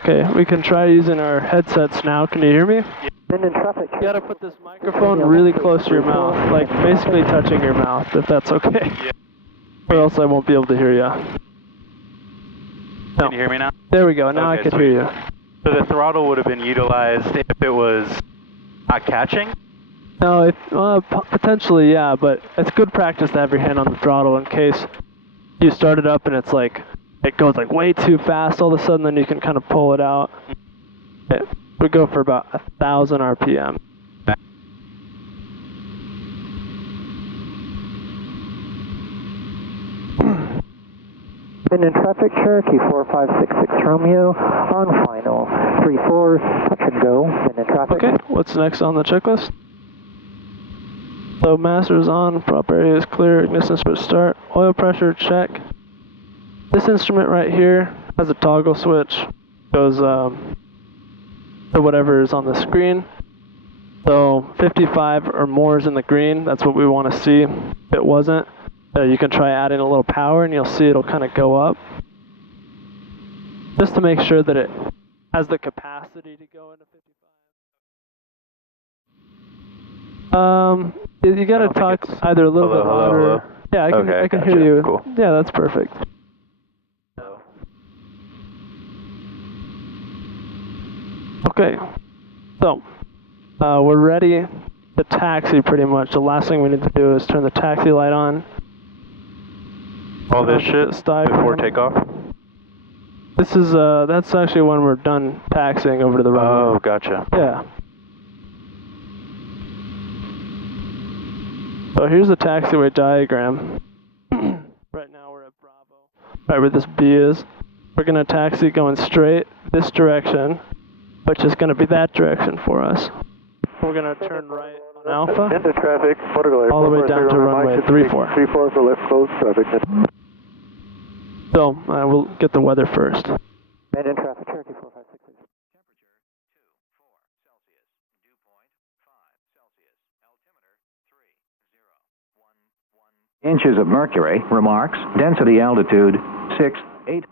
Okay, we can try using our headsets now. Can you hear me? Yeah. Minden traffic. You gotta put this microphone really close to your mouth, like basically touching your mouth, if that's okay. Yeah. Or else I won't be able to hear you. No. Can you hear me now? There we go, now okay, I can sweet. hear you. So the throttle would have been utilized if it was not catching? No, potentially, yeah, but it's good practice to have your hand on the throttle in case you start it up and it's like, it goes like way too fast all of a sudden, then you can kind of pull it out. It would go for about 1,000 RPM. Minden traffic, Cherokee 4566 Romeo, on final, 34, touch and go, Minden traffic. Okay, what's next on the checklist? So master is on, prop area is clear, ignition switch start, oil pressure check. This instrument right here has a toggle switch, goes to whatever is on the screen. So 55 or more is in the green, that's what we want to see. If it wasn't, you can try adding a little power and you'll see it'll kind of go up. Just to make sure that it has the capacity to go into 55. You gotta talk either a little bit louder. Hello? Yeah, I can gotcha. hear you. Cool. Yeah, that's perfect. Okay, so we're ready to taxi pretty much. The last thing we need to do is turn the taxi light on. All this shit before takeoff? This is, that's actually when we're done taxiing over to the runway. Oh, gotcha. Yeah. So here's the taxiway diagram. Right now we're at Bravo. Right where this B is. We're gonna taxi going straight this direction, which is gonna be that direction for us. We're gonna turn right on Alpha, Into traffic, all the way down to runway 34. 34 for left close traffic. So we'll get the weather first. Minden traffic, Cherokee 4566. Inches of mercury, remarks, density altitude 680.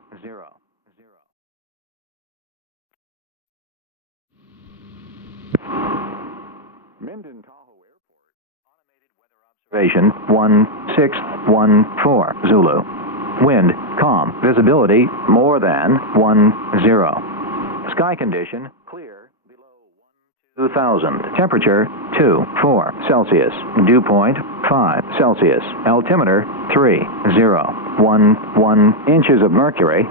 Minden Tahoe Airport, automated weather observation 1614 Zulu. Wind, calm, visibility more than 10. Sky condition, clear, below 2000. Temperature, 24 Celsius. Dew point, 5 Celsius. Altimeter, 3011 inches of mercury.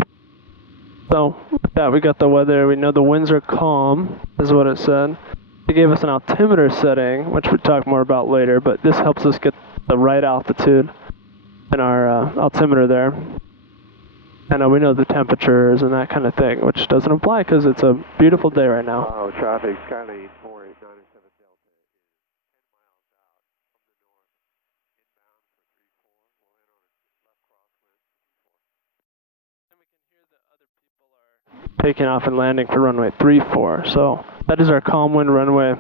So, yeah, we got the weather. We know the winds are calm, is what it said. They gave us an altimeter setting, which we'll talk more about later, but this helps us get the right altitude in our altimeter there. And we know the temperatures and that kind of thing, which doesn't apply because it's a beautiful day right now. Oh, traffic, Skyline 4897 Delta. Taking off and landing for runway 34. So that is our calm wind runway.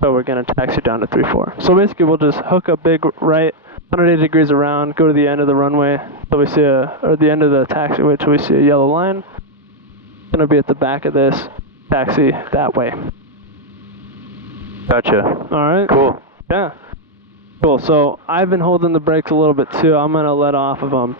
So we're going to taxi down to 34. So basically we'll just hook a big right 180 degrees around, go to the end of the runway, so we see or the end of the taxiway till we see a yellow line. It's going to be at the back of this taxi that way. Gotcha. Alright. Cool. Yeah. Cool. So I've been holding the brakes a little bit too. I'm going to let off of them.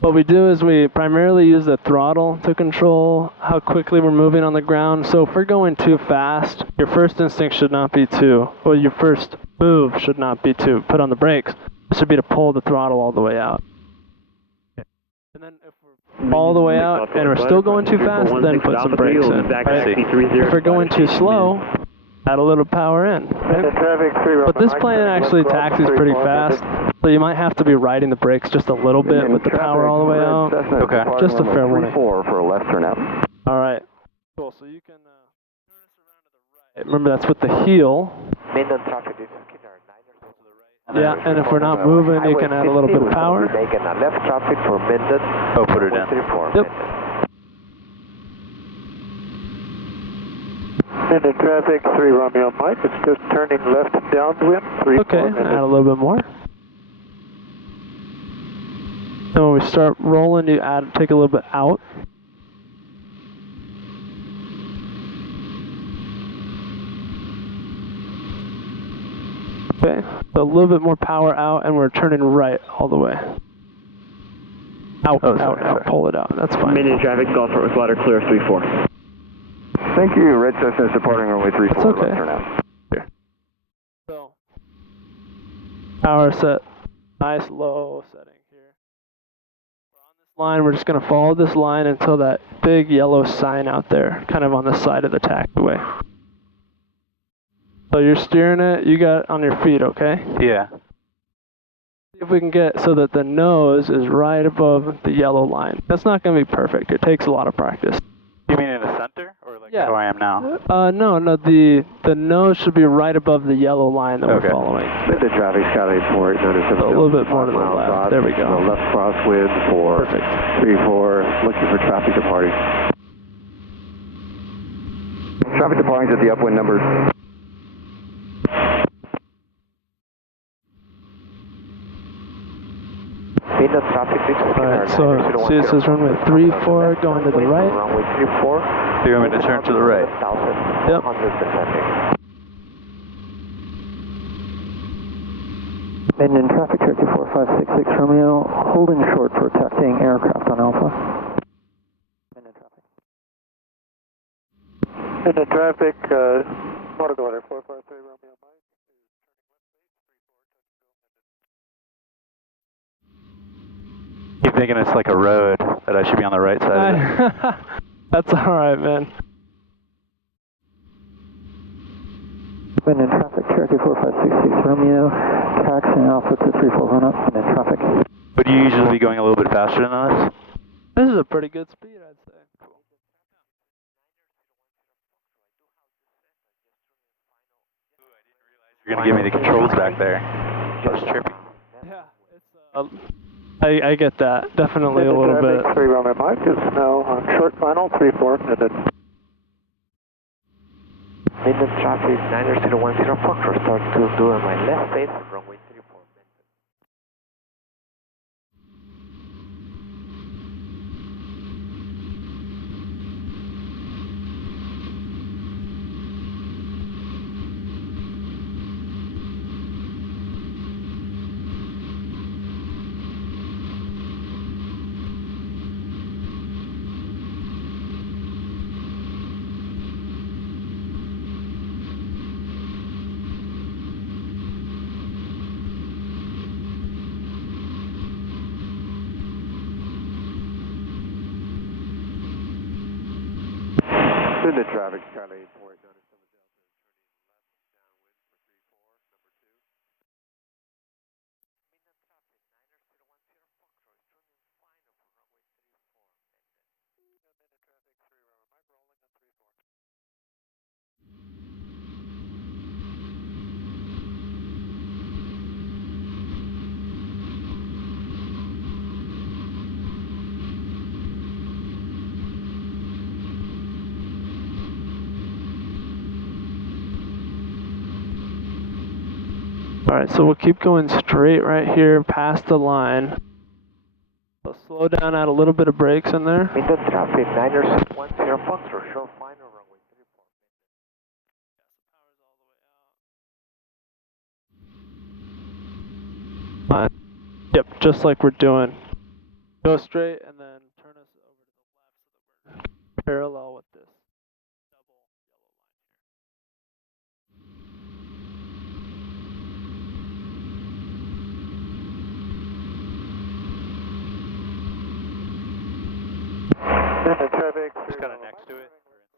What we do is we primarily use the throttle to control how quickly we're moving on the ground. So if we're going too fast, your first instinct should not be well, your first move should not be to put on the brakes. It should be to pull the throttle all the way out. And then if we're all the way out and we're still going too fast, then put some brakes in. Right? If we're going too slow, add a little power in. Right? But this plane actually taxis pretty fast, so you might have to be riding the brakes just a little bit with the power all the way out. Okay. Just a fair warning. 34 for a left turn out. All right. Cool. So you can turn this around to the right. Remember, that's with the heel. Minden traffic is Yeah, and if we're not moving, you can add a little bit of power. Making a left traffic for Minden. Oh, put it in. Yep. Minden traffic, 3 Romeo Mike. It's just turning left downwind. 3 Okay, add a little bit more. And when we start rolling, you take a little bit out. Okay, so a little bit more power out, and we're turning right all the way. Out, out, pull it out, that's fine. Minden traffic, Golf with water clear 3-4. Thank you, Red Cessna is departing runway 34. It's okay. Left turn out. Here. So, power set, nice low setting here. We're on this line, we're just gonna follow this line until that big yellow sign out there, kind of on the side of the taxiway. So you're steering it, you got it on your feet, okay? Yeah. See if we can get so that the nose is right above the yellow line. That's not going to be perfect. It takes a lot of practice. You mean in the center? Or like where I am now? No, the nose should be right above the yellow line that we're following. Minden traffic, Skyline 48, notice A little bit more to the left. There we go. Left crosswind for Perfect. 34, looking for traffic departing. Traffic departing at the upwind numbers. Alright, so see it says runway 34 going to the right. Runway 34. You want me to turn to the right? Yep. Minden traffic, Cherokee 4566 Romeo, holding short, protecting aircraft on Alpha. Minden traffic. Minden traffic, water glider 453 Romeo Mike. Keep thinking it's like a road, that I should be on the right side of it. That's alright, man. Minden traffic, Cherokee 4566 Romeo, taxiing Alpha to 34 run up, Minden traffic. Would you usually be going a little bit faster than this? This is a pretty good speed, I'd say. Cool. You're going to give me the controls back there. That was trippy. Yeah, it's I get that, definitely a little bit. 3 Romeo Mike is now on short final, 34, Minden. Minden traffic, 9010 Foxtrot, start to do on my left face, runway 34. Minden traffic, Skyline 48, notice of the Delta. Alright, so we'll keep going straight right here past the line. So slow down, add a little bit of brakes in there. Minden traffic, 9010 Foxtrot, show final, runway 34. Fine. Yep, just like we're doing. Go straight and then turn us over to the left so that we're parallel with this double Minden traffic, Just kind of next to it?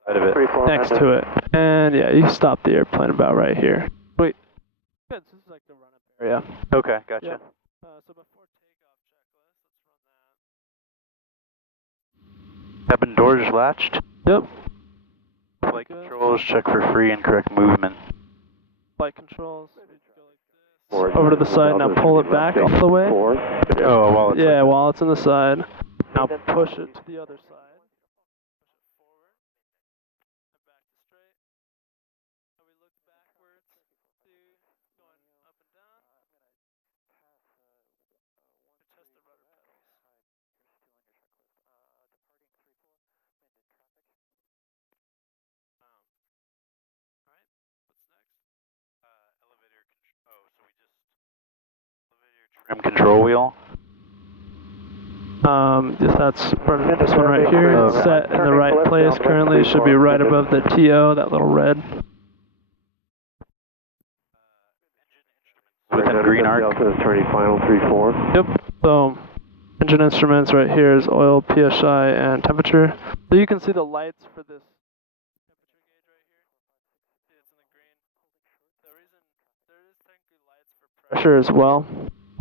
Or inside of it? 34, next to it. And yeah, you stop the airplane about right here. Wait. Good, this is like the run-up area. Okay, gotcha. Yep. So before takeoff checklist, let's run that. Cabin doors latched. Yep. Flight controls, check for free and correct movement. Flight controls. Over to the side, now pull it back all the way. Oh, while it's Yeah, while it's on the side. Now push it to the other side. Trim control wheel. Yes, that's this one right here. It's set in the right place currently. It should be right above the TO, that little red. Within green arc. Delta is turning final 34. Yep. So engine instruments right here is oil, PSI, and temperature. So you can see the lights for this temperature gauge right here. See, it's in the green. The reason there is technically lights for pressure as well.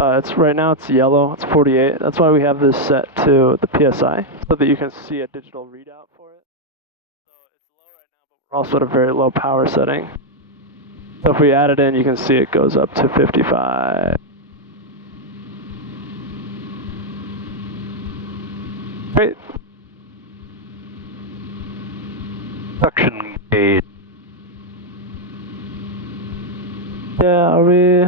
It's right now it's yellow. It's 48. That's why we have this set to the PSI so that you can see a digital readout for it. So it's low right now, but we're also at a very low power setting. So if we add it in, you can see it goes up to 55. Great. Suction gauge. Yeah, are we?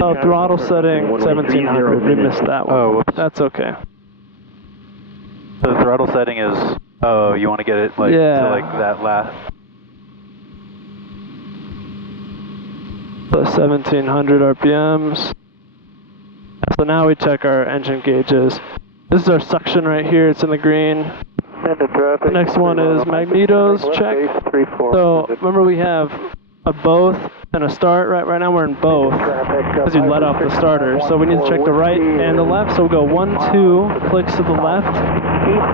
Oh, throttle setting 1700. We missed that one. Oh, whoops. That's okay. So the throttle setting is, oh, you want to get it like to like that last. So 1700 RPMs. So now we check our engine gauges. This is our suction right here. It's in the green. The next one is magnetos check. So remember we have a both and a start. Right now we're in both because you let off the starter. So we need to check the right and the left. So we'll go 1, 2, clicks to the left.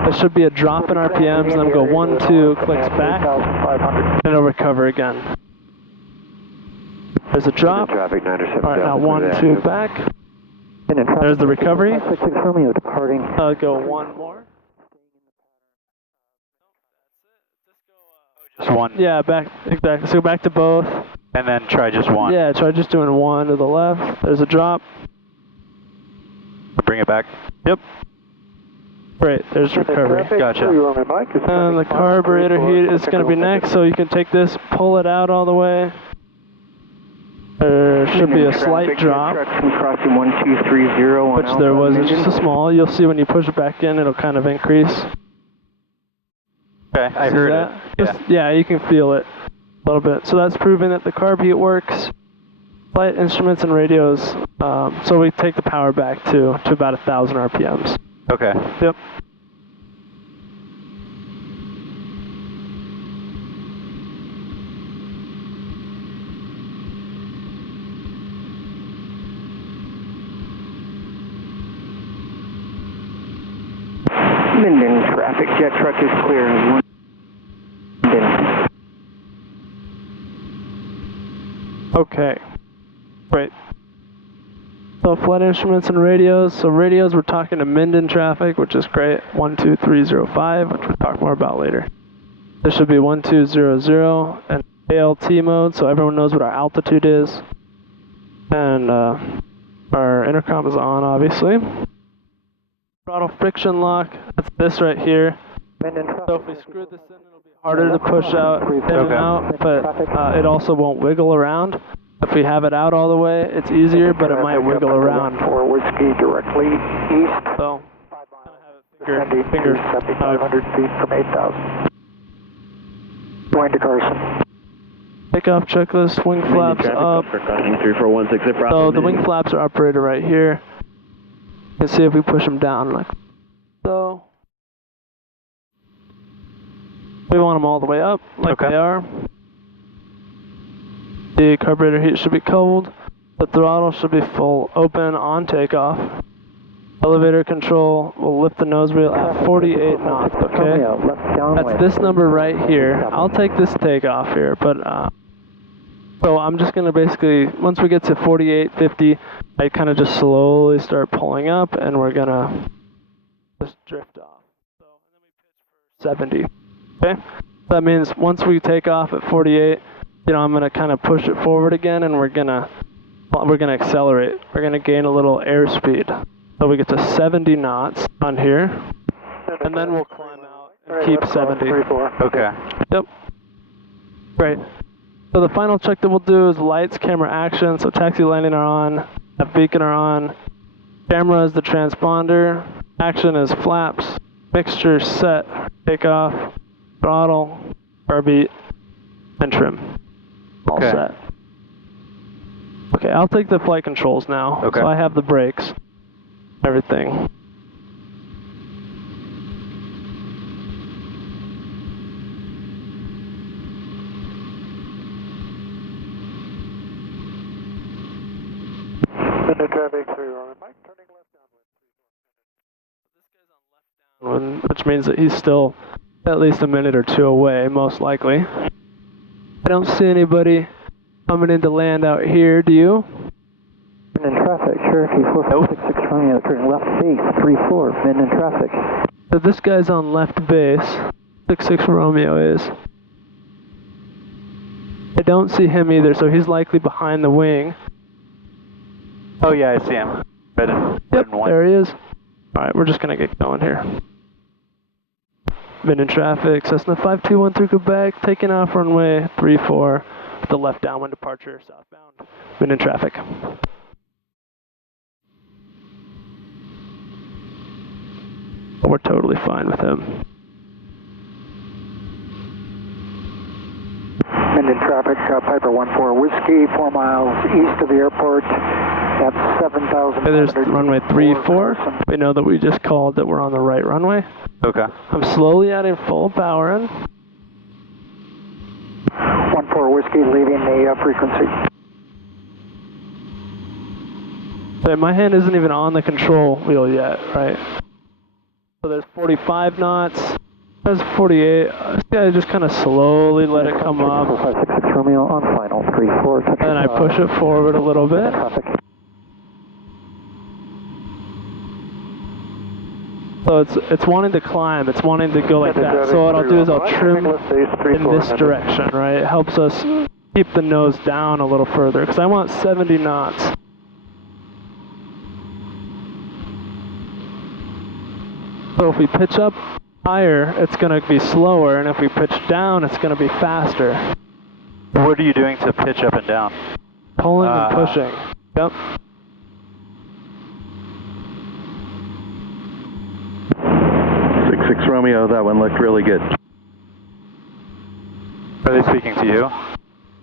There should be a drop in RPMs, and then we'll go 1, 2, clicks back, and it'll recover again. There's a drop. All right, now 1, 2, back. There's the recovery. I'll go one more. Just one. Yeah, back, exactly. So go back to both. And then try just one. Yeah, try just doing one to the left. There's a drop. Bring it back. Yep. Great, there's recovery. Gotcha. And the carburetor heat is going to be next, so you can take this, pull it out all the way. There should be a slight drop, which there was. It's just a small. You'll see when you push it back in, it'll kind of increase. Okay, I heard it. Yeah, you can feel it a little bit. So that's proving that the carb heat works. Flight instruments and radios. So we take the power back to about 1,000 RPMs. Okay. Yep. Minden traffic, jet truck is clear. Minden. Okay, great. So flight instruments and radios. So radios, we're talking to Minden traffic, which is great. 12305, which we'll talk more about later. This should be 1200 and ALT mode, so everyone knows what our altitude is. And our intercom is on, obviously. Throttle friction lock, that's this right here. So if we screw this in, it'll be harder to push out in and out, but it also won't wiggle around. If we have it out all the way, it's easier, but it might wiggle around. For whiskey directly east. So, kind of have it finger 7,500 feet from 8,000. Going to Carson. Takeoff checklist, wing flaps up. So the wing flaps are operated right here. You can see if we push them down like so. We want them all the way up, like they are. The carburetor heat should be cold. The throttle should be full open on takeoff. Elevator control will lift the nose wheel at 48 knots, okay? That's this number right here. I'll take this takeoff here, but so I'm just going to basically, once we get to 48, 50, I kind of just slowly start pulling up, and we're going to just drift off. So, and then we pitch for 70, okay? That means once we take off at 48, you know, I'm going to kind of push it forward again, and we're going to accelerate. We're going to gain a little airspeed. So we get to 70 knots on here, and then we'll climb out and keep 70. Okay. Yep. Great. So the final check that we'll do is lights, camera, action. So taxi, landing are on, that beacon are on. Camera is the transponder. Action is flaps. Mixture set. Takeoff. Throttle. Carb heat. And trim. All set. Okay, I'll take the flight controls now. Okay. So I have the brakes, everything. Minden traffic 3 runway Mike, turning left downwind. Which means that he's still at least a minute or two away, most likely. I don't see anybody coming in to land out here, do you? Minden traffic, Cherokee 4566 Romeo, turning left base 34, Minden traffic. So this guy's on left base, 66 Romeo is. I don't see him either, so he's likely behind the wing. Oh yeah, I see him. Red and white. There he is. Alright, we're just gonna get going here. Minden traffic, Cessna 5213 Quebec, taking off runway 34 with the left downwind departure, southbound. Minden traffic. We're totally fine with him. Minden traffic, Piper 14 Whiskey, 4 miles east of the airport at 7,000. Okay, there's runway 34. We know that we just called that we're on the right runway. Okay. I'm slowly adding full power in. 14 Whiskey leaving the frequency. Okay, my hand isn't even on the control wheel yet, right? So there's 45 knots. There's 48. This guy just kind of slowly let it come up. 4566 Romeo on final 34. Then I push it forward a little bit. So it's wanting to climb. It's wanting to go like that. So what I'll do is I'll trim in this direction, right? It helps us keep the nose down a little further because I want 70 knots. So if we pitch up higher, it's going to be slower, and if we pitch down, it's going to be faster. What are you doing to pitch up and down? Pulling and pushing. Yep. Six Romeo, that one looked really good. Are they speaking to you?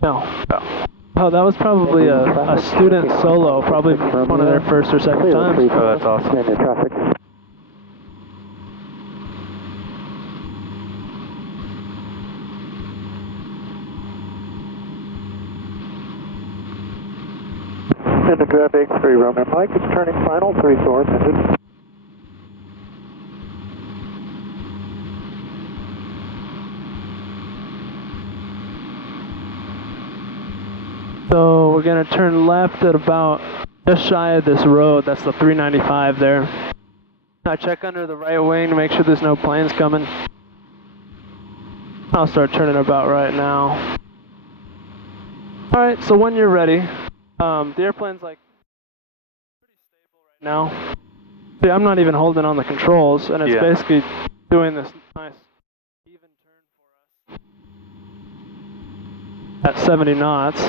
No. Oh. Oh, that was probably a student solo, probably one of their first or second times. Oh, that's awesome. Minden traffic. Minden traffic 3 Romeo Mike, it's turning final 34, Minden. So we're going to turn left at about just shy of this road. That's the 395 there. I check under the right wing to make sure there's no planes coming. I'll start turning about right now. Alright, so when you're ready, the airplane's like pretty stable right now. See, I'm not even holding on the controls, and it's basically doing this nice even turn for us at 70 knots.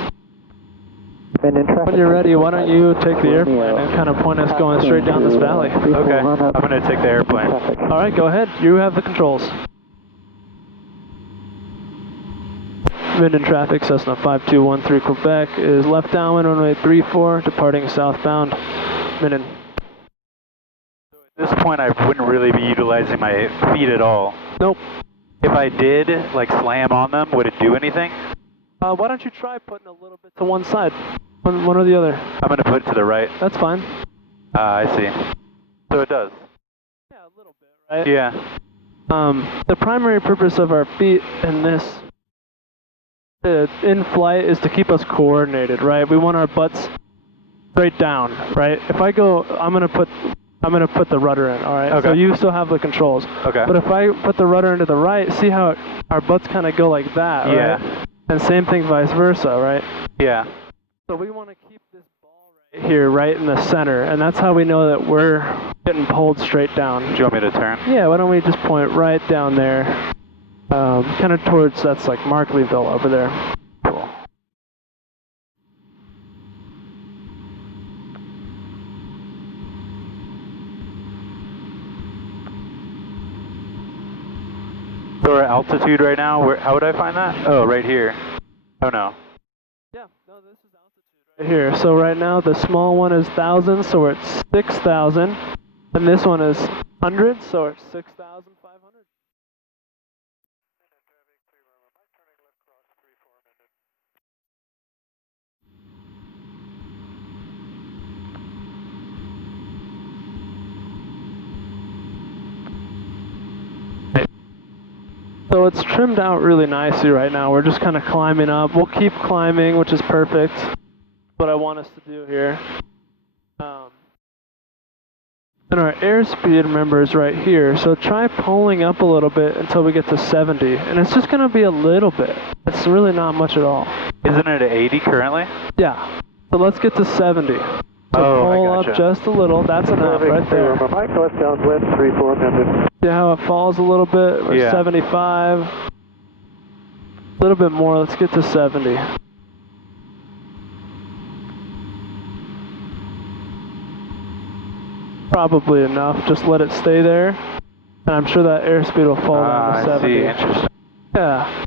When you're ready, why don't you take the airplane and kind of point us going straight down this valley? Okay, I'm going to take the airplane. Alright, go ahead. You have the controls. Minden traffic, Cessna 5213 Quebec is left downwind runway 34, departing southbound. Minden. At this point, I wouldn't really be utilizing my feet at all. Nope. If I did, like slam on them, would it do anything? Why don't you try putting a little bit to one side? One or the other. I'm going to put it to the right. That's fine. I see. So it does? Yeah, a little bit, right? Yeah. The primary purpose of our feet in this in flight is to keep us coordinated, right? We want our butts straight down, right? If I go, I'm gonna put the rudder in, all right? Okay. So you still have the controls. Okay. But if I put the rudder into the right, see how our butts kind of go like that, right? Yeah. And same thing vice versa, right? Yeah. So we want to keep this ball right here, right in the center, and that's how we know that we're getting pulled straight down. Do you want me to turn? Yeah, why don't we just point right down there, kind of towards, that's like Markleyville over there. Cool. So we're at altitude right now. How would I find that? Oh, right here. Oh no. Yeah, no, this is altitude here. So right now the small one is 1,000, so we're at 6,000, and this one is 100, so we're at 6,500. So it's trimmed out really nicely right now. We're just kind of climbing up. We'll keep climbing, which is perfect. What I want us to do here. And our airspeed, remember, is right here. So try pulling up a little bit until we get to 70. And it's just going to be a little bit. It's really not much at all. Isn't it at 80 currently? Yeah. So let's get to 70. So pull I gotcha. up just a little. That's enough right there. Mike, left downwind, 34 Minden. See how it falls a little bit? We're Yeah. 75. A little bit more. Let's get to 70. Probably enough. Just let it stay there. And I'm sure that airspeed will fall down to 70. I see. Interesting. Yeah.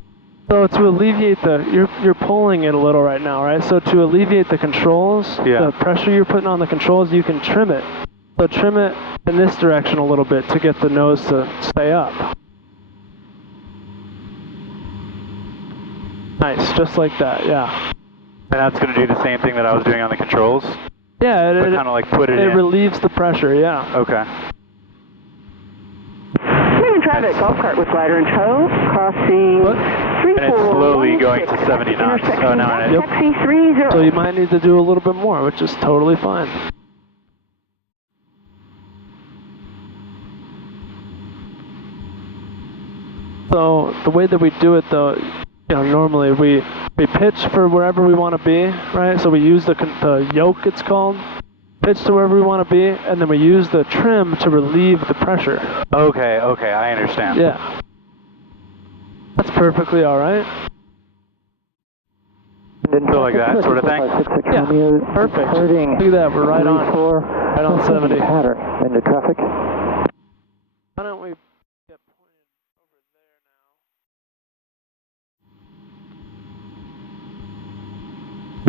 So to alleviate you're pulling it a little right now, right? So to alleviate the controls, Yeah. the pressure you're putting on the controls, you can trim it. So trim it in this direction a little bit to get the nose to stay up. Nice, just like that, yeah. And that's going to do the same thing that I was doing on the controls? Yeah, But kind of like put it in? It relieves the pressure, yeah. Okay. Minden traffic, golf cart with glider in tow, crossing What? 3416. And it's slowly going to 70 knots. Oh, no, Intersection taxi 30. So you might need to do a little bit more, which is totally fine. So the way that we do it though, you know, normally we pitch for wherever we want to be, right? So we use the yoke, it's called, pitch to wherever we want to be, and then we use the trim to relieve the pressure. Okay, I understand. Yeah. That's perfectly all right. So like that sort of thing? Yeah, perfect. Look at that, we're right on 70. Pattern. Minden traffic. Why don't we get pointed over there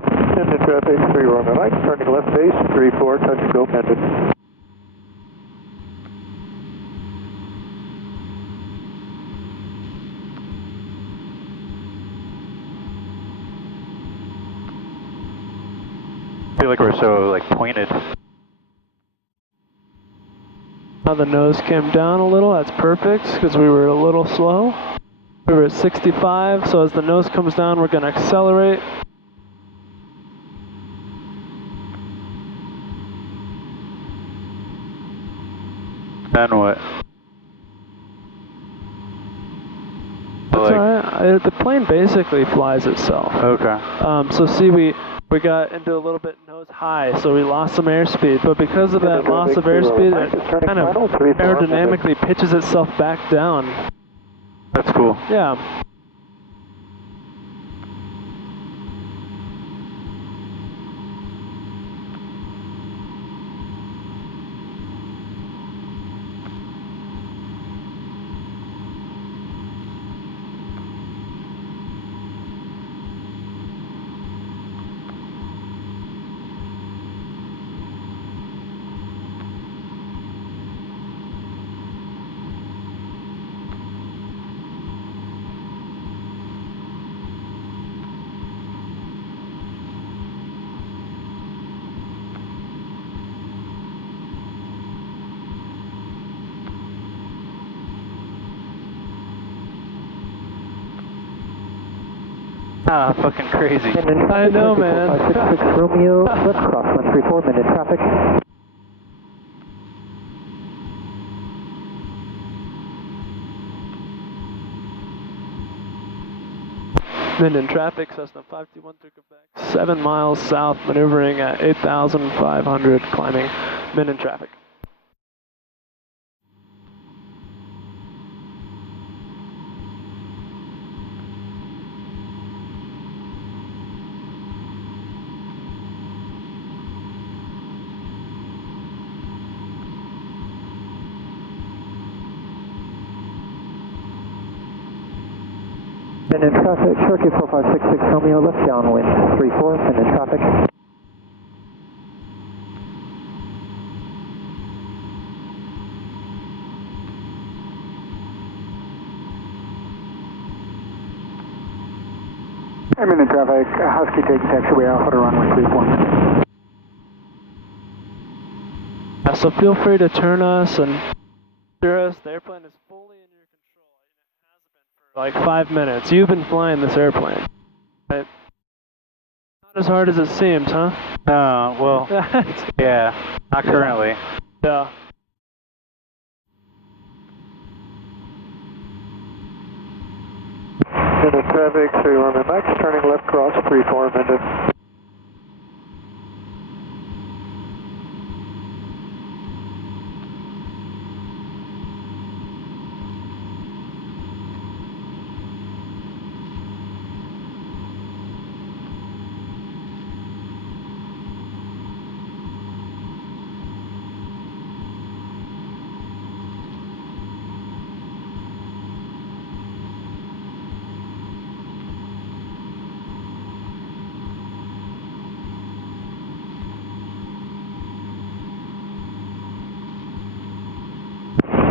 now? Minden traffic, 31 Mike, turning left base, 34, touch and go, Minden. I feel like we're so like pointed. Now the nose came down a little, that's perfect, because we were a little slow. We were at 65, so as the nose comes down, we're going to accelerate. Then what? That's alright, the plane basically flies itself. Okay. So see, we got into a little bit nose high, so we lost some airspeed, but because of that loss of airspeed, it kind of aerodynamically pitches itself back down. That's cool. Yeah. Ah, fucking crazy. I know, man. 566 Romeo, left cross 134, Minden traffic. Minden traffic, Cessna 521 through Quebec. 7 miles south, maneuvering at 8,500, climbing Minden traffic. Minden traffic, Cherokee 4566 Romeo, left downwind, 34, Minden traffic. I'm in traffic, Husky taking taxiway Alpha to runway 34. So feel free to turn us and steer us. The airplane is fully in your control. It has been for like 5 minutes. You've been flying this airplane. Right? Not as hard as it seems, huh? No, well, yeah, not currently. Yeah. Minden traffic, 31 Max, turning left cross 34 Minden.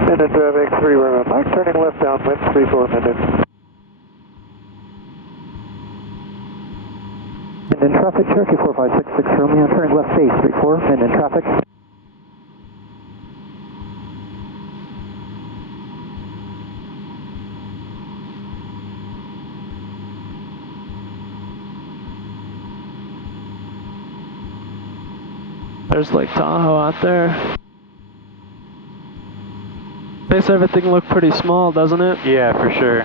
Minden traffic, 31 Max, turning left downwind 34 Minden. Minden traffic, Cherokee 4566 Romeo, turning left base 34, Minden traffic. There's Lake Tahoe out there. Makes everything look pretty small, doesn't it? Yeah, for sure.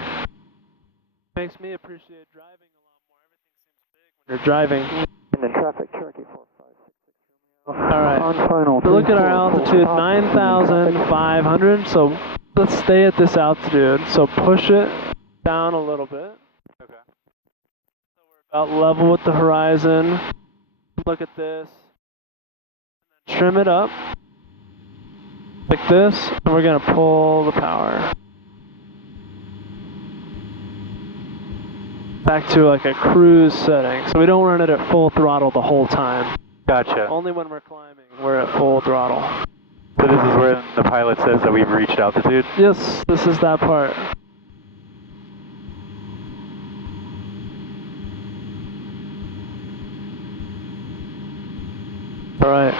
Makes me appreciate driving a lot more. Everything seems big when you're driving. Minden traffic, Cherokee 4566 Romeo. Alright, On final. so look at our altitude, 9,500. So let's stay at this altitude. So push it down a little bit. Okay. So we're about level with the horizon. Look at this. Trim it up. Like this, and we're gonna pull the power back to like a cruise setting. So we don't run it at full throttle the whole time. Gotcha. Only when we're climbing, we're at full throttle. So this is where the pilot says that we've reached altitude? Yes, this is that part. Alright.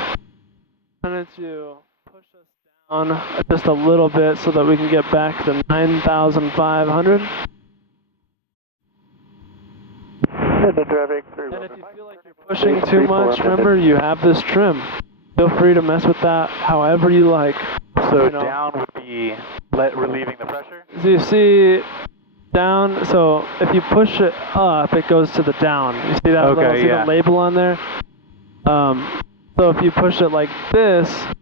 I need to push us down just a little bit so that we can get back to 9,500. Minden traffic, 31 And if you feel like you're pushing too much, remember you have this trim. Feel free to mess with that however you like. So You know. down would be relieving the pressure? So you see down, so if you push it up, it goes to the down. You see that Okay, see yeah. the label on there? So if you push it like this, you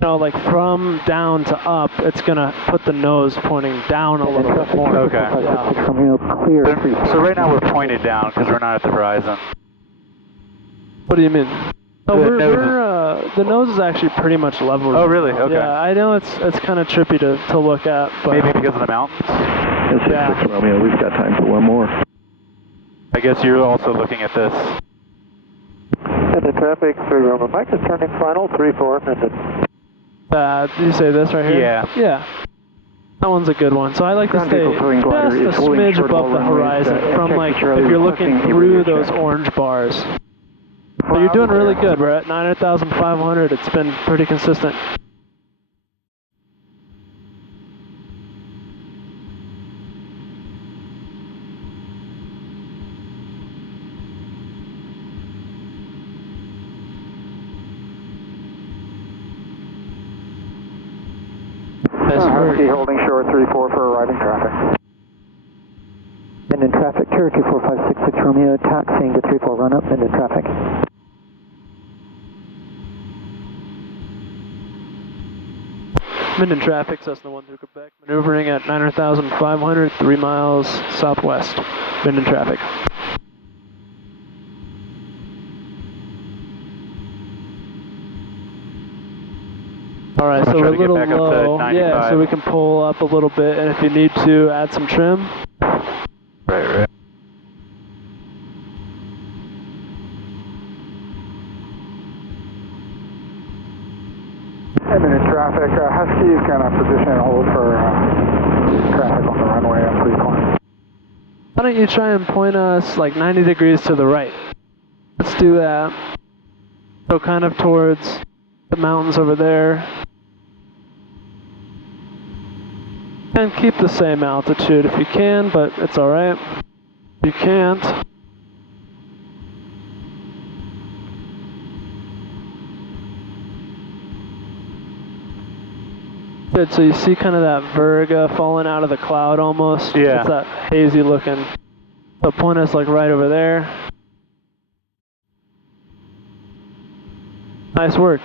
know, like from down to up, it's gonna put the nose pointing down a little bit more. Okay. Yeah. Romeo, clear. So right now we're pointed down because we're not at the horizon. What do you mean? Oh, The the nose is actually pretty much level. Oh, really? Okay. Yeah, I know it's kind of trippy to look at, but Maybe because of the mountains? Yeah. 66 Romeo, we've got time for one more. I guess you're also looking at this. Minden traffic, 31 Max, turning final 34 Minden. did you say this right here? Yeah. Yeah. That one's a good one. So I like to Ground stay vehicle towing glider just a is holding smidge short above all the runways, horizon from like, Charlie if you're looking requesting through radio those check. orange bars. So you're doing really good. We're at 9,500. It's been pretty consistent. Nice work. Husky holding short 34 for arriving traffic. Minden traffic, Cherokee 4566 Romeo, taxiing to 34 run up, Minden traffic. Minden traffic, Cessna 1 through Quebec, maneuvering at 9,500, 3 miles southwest. Minden traffic. Alright, so try we're to a get little back up to low. Yeah, 95. so we can pull up a little bit, and if you need to add some trim. Right. Minden in traffic, Husky is going to position and hold for traffic on the runway at 3 corners. Why don't you try and point us like 90 degrees to the right? Let's do that. So kind of towards the mountains over there. And keep the same altitude if you can, but it's alright. If you can't. Good, so you see kind of that verga falling out of the cloud almost? Yeah. It's that hazy looking. So point us like right over there. Nice work.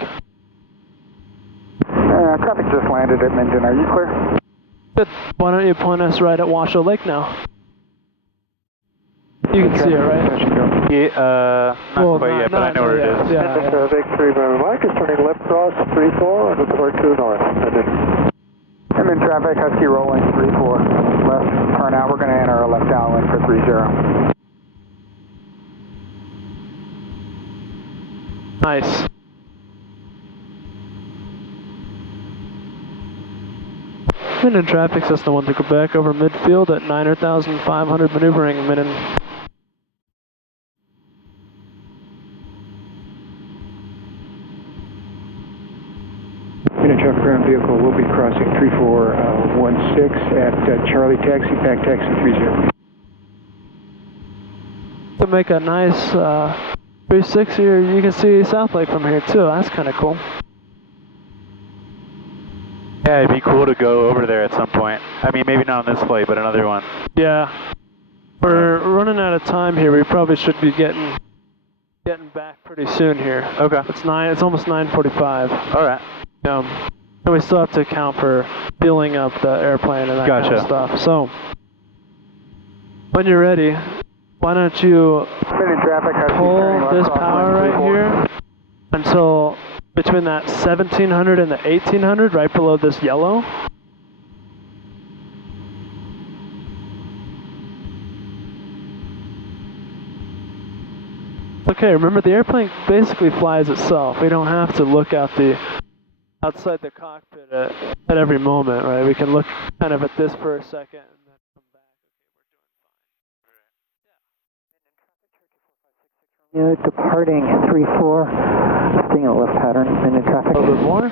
Traffic just landed at Minden. Are you clear? Good. Why don't you point us right at Washoe Lake now? You can see it, right? Yeah, not quite yet, but I know where it is. Yeah, yeah. Traffic 3 by Mike is turning left cross 3-4 and deploy 2 north. Minden traffic, Husky rolling 3-4. Left turn out, we're going to enter a left downwind for 30. Nice. Minden traffic, Cessna 1 to Quebec over midfield at 9,500 maneuvering Minden. Minden traffic ground vehicle will be crossing 3416 at Charlie taxi, back taxi 30. To make a nice 360 here, you can see South Lake from here too. That's kind of cool. Yeah, it'd be cool to go over there at some point. I mean, maybe not on this flight, but another one. Yeah. We're running out of time here. We probably should be getting back pretty soon here. Okay. It's almost 9:45. All right. And we still have to account for filling up the airplane and that kind of stuff. So when you're ready, why don't you pull this power right here until between that 1700 and the 1800, right below this yellow. Okay, remember the airplane basically flies itself. We don't have to look out outside the cockpit at every moment, right? We can look kind of at this for a second and then come back. Yeah, departing 3-4, staying in a left pattern, Minden traffic. A little bit more.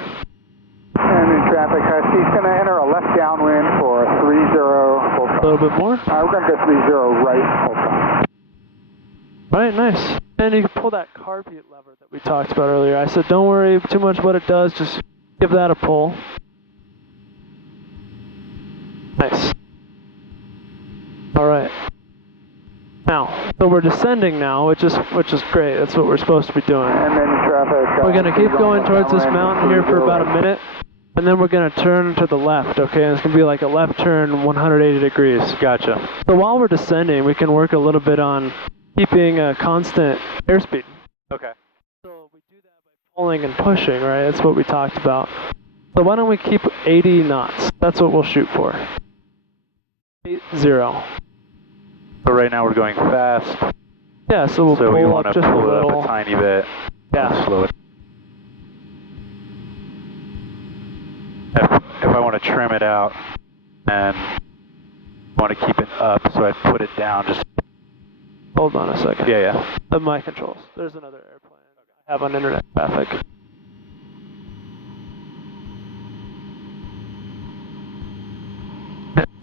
Minden traffic, Husky's going to enter a left downwind for 30 full stop. A little bit more. We're going to go 30 right full stop. All right, nice. And you can pull that carpet lever that we talked about earlier. I said don't worry too much what it does, just give that a pull. Nice. All right. Now, so we're descending now, which is great. That's what we're supposed to be doing. And then traffic. We're gonna keep going towards this mountain here for about a minute, and then we're gonna turn to the left. Okay, and it's gonna be like a left turn, 180 degrees. Gotcha. So while we're descending, we can work a little bit on keeping a constant airspeed. Okay. So we do that by pulling and pushing, right? That's what we talked about. So why don't we keep 80 knots? That's what we'll shoot for. 80. So right now we're going fast. Yeah, so we'll so pull we up want to just pull a it little. up a tiny bit. Yeah. Slow it. If I want to trim it out and want to keep it up, so I'd put it down just. Hold on a second. Yeah, yeah. My controls. There's another airplane I have on internet traffic.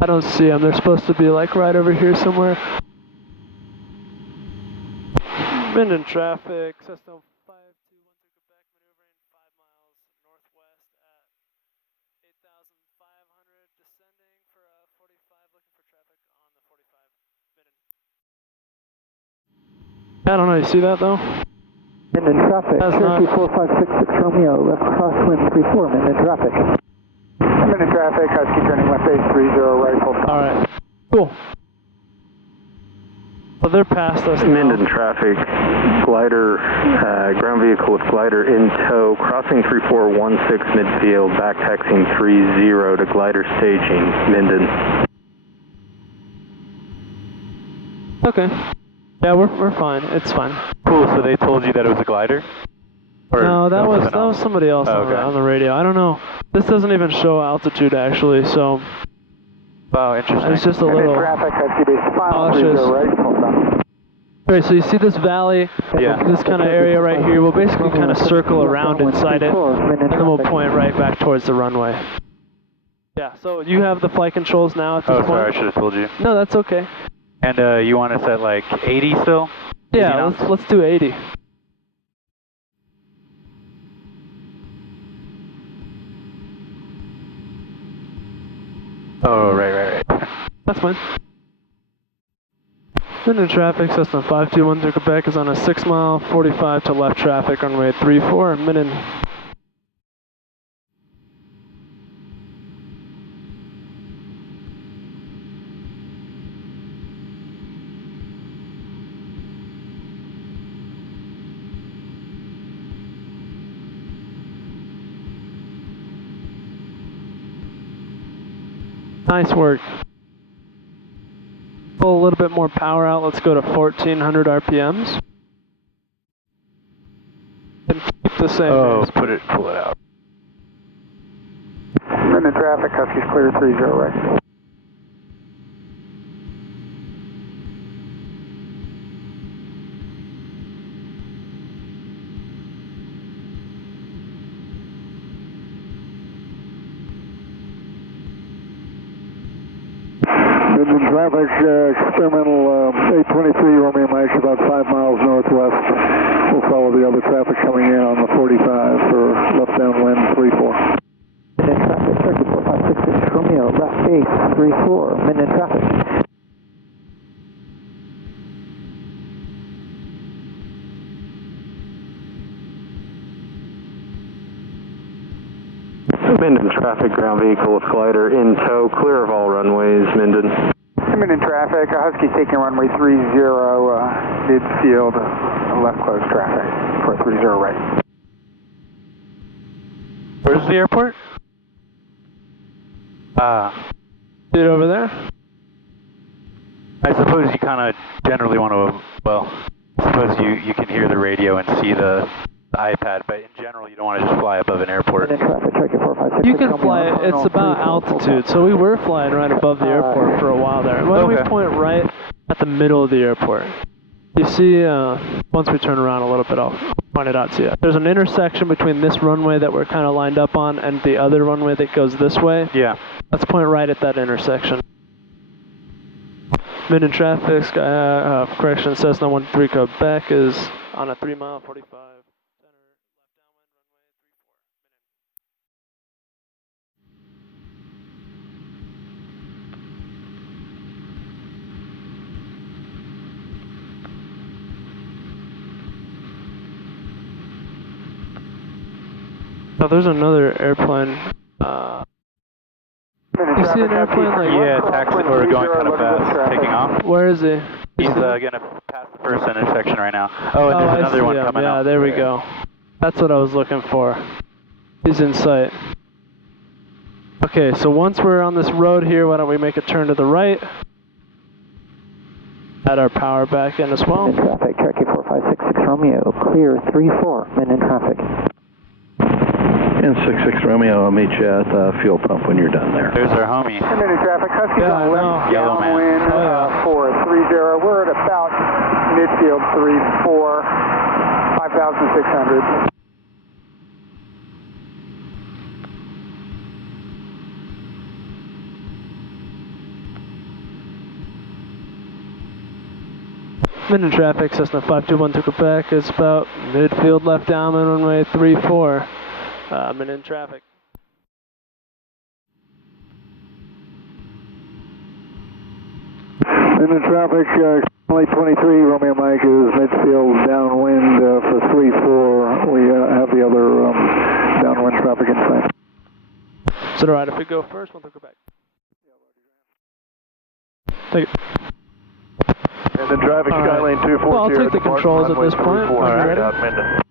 I don't see them. They're supposed to be like right over here somewhere. Minden traffic, Cessna 5213 Quebec, maneuvering 5 miles northwest at 8,500, descending for 45, looking for traffic on the 45, Minden. I don't know, you see that though? Minden traffic, Cherokee 4566 Romeo, left crosswind 34, Minden traffic. Minden traffic, Husky turning left base 30 right full stop. Alright, cool. Well, they're past us now. Minden traffic, glider, ground vehicle with glider in tow, crossing 3416 midfield, back taxiing 30 to glider staging, Minden. Okay. Yeah, we're fine. It's fine. Cool. So they told you that it was a glider? Or no, that was somebody else on the radio. I don't know. This doesn't even show altitude actually, so Wow, interesting. It's just a little traffic, Husky base, final 30 cautious. right, full stop. Alright, so you see this valley, Yeah. this kind of area right here. We'll basically kind of circle around inside it, and then we'll point right back towards the runway. Yeah, so you have the flight controls now at this point. Oh, sorry, I should have told you. No, that's okay. And you want us at like 80 still? 80 Yeah, knots? let's do 80. Oh, right. That's fine. Minden traffic, Cessna 521 through Quebec is on a 6 mile, 45 to left traffic, runway 34, Minden. Nice work. Pull a little bit more power out. Let's go to 1400 RPMs. And keep the same. Oh, pull it out. Minden traffic, Husky's clear 30 right. Minden traffic, experimental 823 Romeo Mike, about 5 miles northwest. We'll follow the other traffic coming in on the 45 for left downwind 34. Minden traffic, Turkey 4566 Romeo, left base 34, Minden traffic. Minden traffic, ground vehicle with glider in tow, clear of all runways, Minden. Minden traffic, Husky's taking runway 30, midfield, left close traffic for 30 right. Where's the airport? See it over there? I suppose you kind of generally want to, well, I suppose you can hear the radio and see the iPad, but in general you don't want to just fly above an airport. Minden traffic, Turkey 4566 You can fly it. It's about altitude, so we were flying right above the airport for a while there. Why don't we point right at the middle of the airport? You see, once we turn around a little bit, I'll point it out to you. There's an intersection between this runway that we're kind of lined up on and the other runway that goes this way. Yeah. Let's point right at that intersection. Minden traffic, correction, Cessna 13 Quebec is on a 3 mile, 45. Oh, there's another airplane. You see an airplane like taxi or going kind of fast, taking off. Where is he? He's gonna pass the first intersection right now. Oh, and there's another one coming out. Yeah, there we go. That's what I was looking for. He's in sight. Okay, so once we're on this road here, why don't we make a turn to the right? Add our power back in as well. Minden traffic, Cherokee 4566 Romeo, clear 34, Minden traffic. And 66 Romeo, I'll meet you at the fuel pump when you're done there. There's our homie. Minden traffic, Husky's on left Yellow man. downwind 430. We're at about midfield 34, 5,600. Minden traffic, Cessna 521 to Quebec is about midfield left downwind runway 34. Minden traffic. Minden traffic, late 23 Romeo Mike is midfield downwind for 34. We have the other downwind traffic in sight. Is it alright if we go first? We'll go back. Take it. And then traffic, Skylane 240. Well, I'll take the controls at this point. Alright.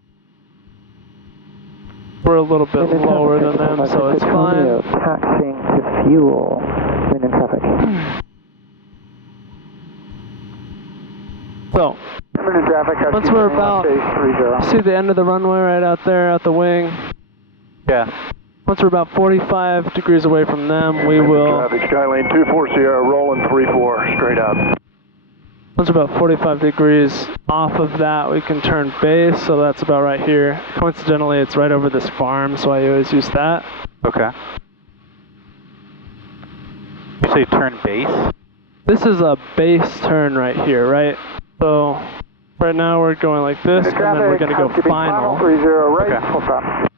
We're a little bit lower than them, so it's fine. Taxing to fuel, Minden traffic. So, Minden traffic, once we're about, see the end of the runway right out there, out the wing? Yeah. Once we're about 45 degrees away from them, we will... Traffic, Skylane 24 Sierra, rolling 34, straight up. Once we're about 45 degrees off of that, we can turn base, so that's about right here. Coincidentally, it's right over this farm, so I always use that. Okay. You say turn base? This is a base turn right here, right? So, right now we're going like this, and then we're going to go final. 30 right, Okay. full stop.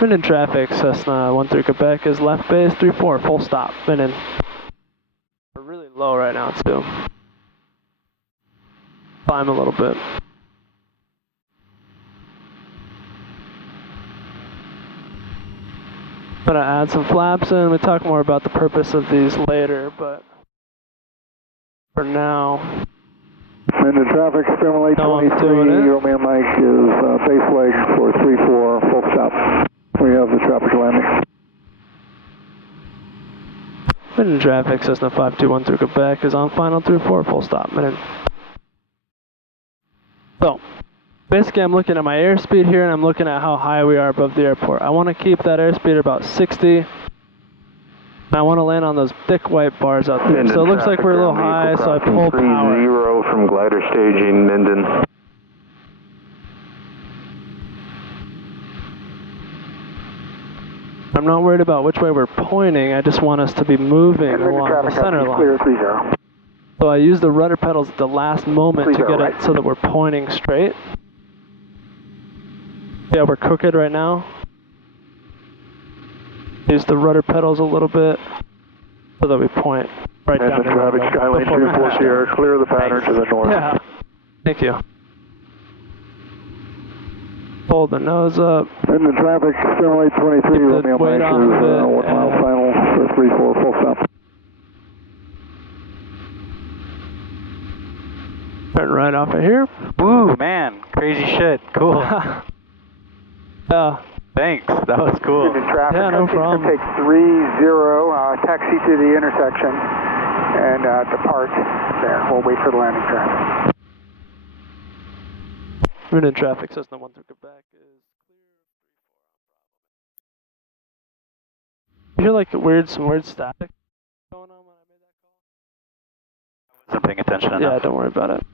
Minden traffic, Cessna 13 Quebec is left base, 34, full stop, Minden. We're really low right now too. Climb a little bit. I'm gonna add some flaps in. We'll talk more about the purpose of these later, but for now. Minden traffic, Stimulate 23, Romeo Mike is base leg for 34, full stop. We have the traffic landing. Minden traffic, Cessna 5213 Quebec is on final 34, full stop, Minden. So, basically I'm looking at my airspeed here and I'm looking at how high we are above the airport. I want to keep that airspeed at about 60. And I want to land on those thick white bars out there. Minden so it looks like we're a little high, so I pull power. 30 from glider staging, Minden. I'm not worried about which way we're pointing, I just want us to be moving along the center line. Clear 30. So I use the rudder pedals at the last moment to get it so that we're pointing straight. Yeah, we're crooked right now. Use the rudder pedals a little bit so that we point right down the traffic, Skylane 24 Sierra, clear the pattern to the north. Yeah, thank you. Hold the nose up. Minden traffic, Stimulate 23, Romeo weight Mike off is of it, 1 mile final for 34, full stop. Turn right off of here. Woo, man, crazy shit, cool. Yeah. Thanks, that was cool. Traffic, Yeah, no problem. Take 30, taxi to the intersection and depart there. We'll wait for the landing traffic. Minden traffic, Cessna 13 Quebec is clear. You hear like some weird static going on when I made that call? I wasn't paying attention enough. Yeah, don't worry about it.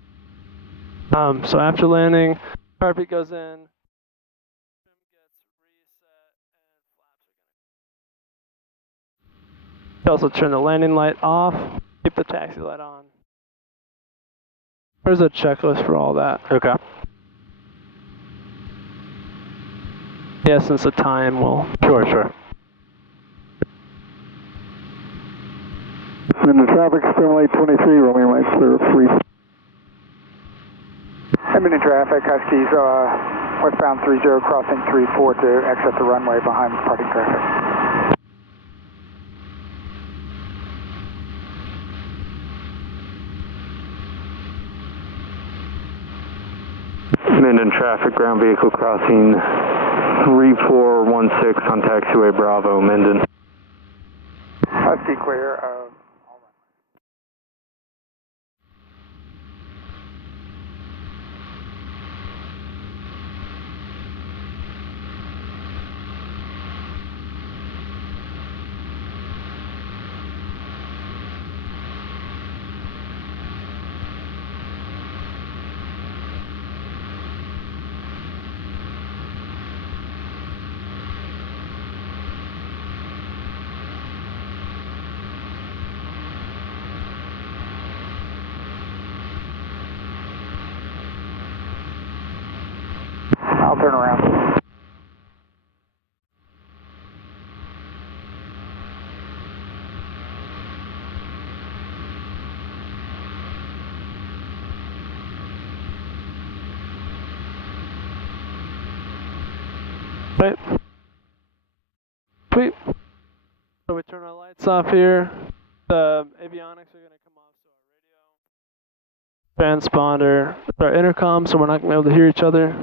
So after landing, carpet goes in. You also turn the landing light off, keep the taxi light on. There's a checklist for all that. Okay. The essence of time will... Sure. Minden traffic, Stimulate 23, Romeo Mike clear 3. Minden traffic, Huskies, westbound 30, crossing 34 to exit the runway behind departing traffic. Minden traffic, ground vehicle crossing 3416 on taxiway Bravo, Minden. Husky clear. I'll turn around. Right. Sweet. So we turn our lights off here. The avionics are going to come off, so our radio, transponder, our intercom, so we're not going to be able to hear each other.